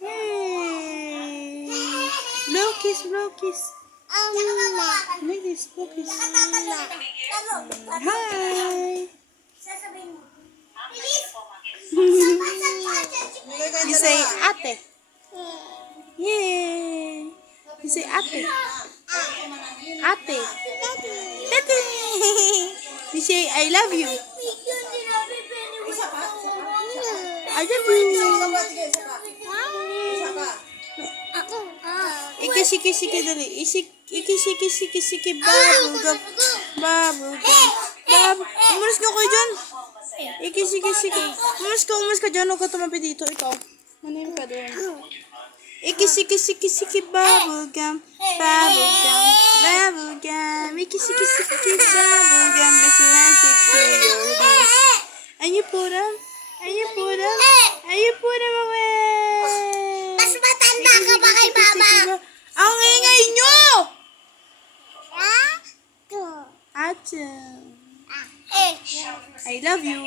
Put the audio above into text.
Hey. Blow kiss, blow kiss. Like this, blow kiss. Hi. You say ate. Yay. You say ate. Ate. Ate. You say I love you. I love you. Iki-siki-siki dali. Iki-siki-siki-siki bubblegum. Bubblegum. Umalis ka kayo dyan. Iki-siki-siki. Umalis ka dyan. Huwag ka tumabi dito. Ikaw. Manim ka doon. Iki-siki-siki-siki bubblegum. Bubblegum. Bubblegum. Iki-siki-siki bubblegum. But you have to clear your knees. And you put them. And you put them. And you put them away. Mas matanda ka ba kay mama? Ang ingay nyo! Acha. I love you.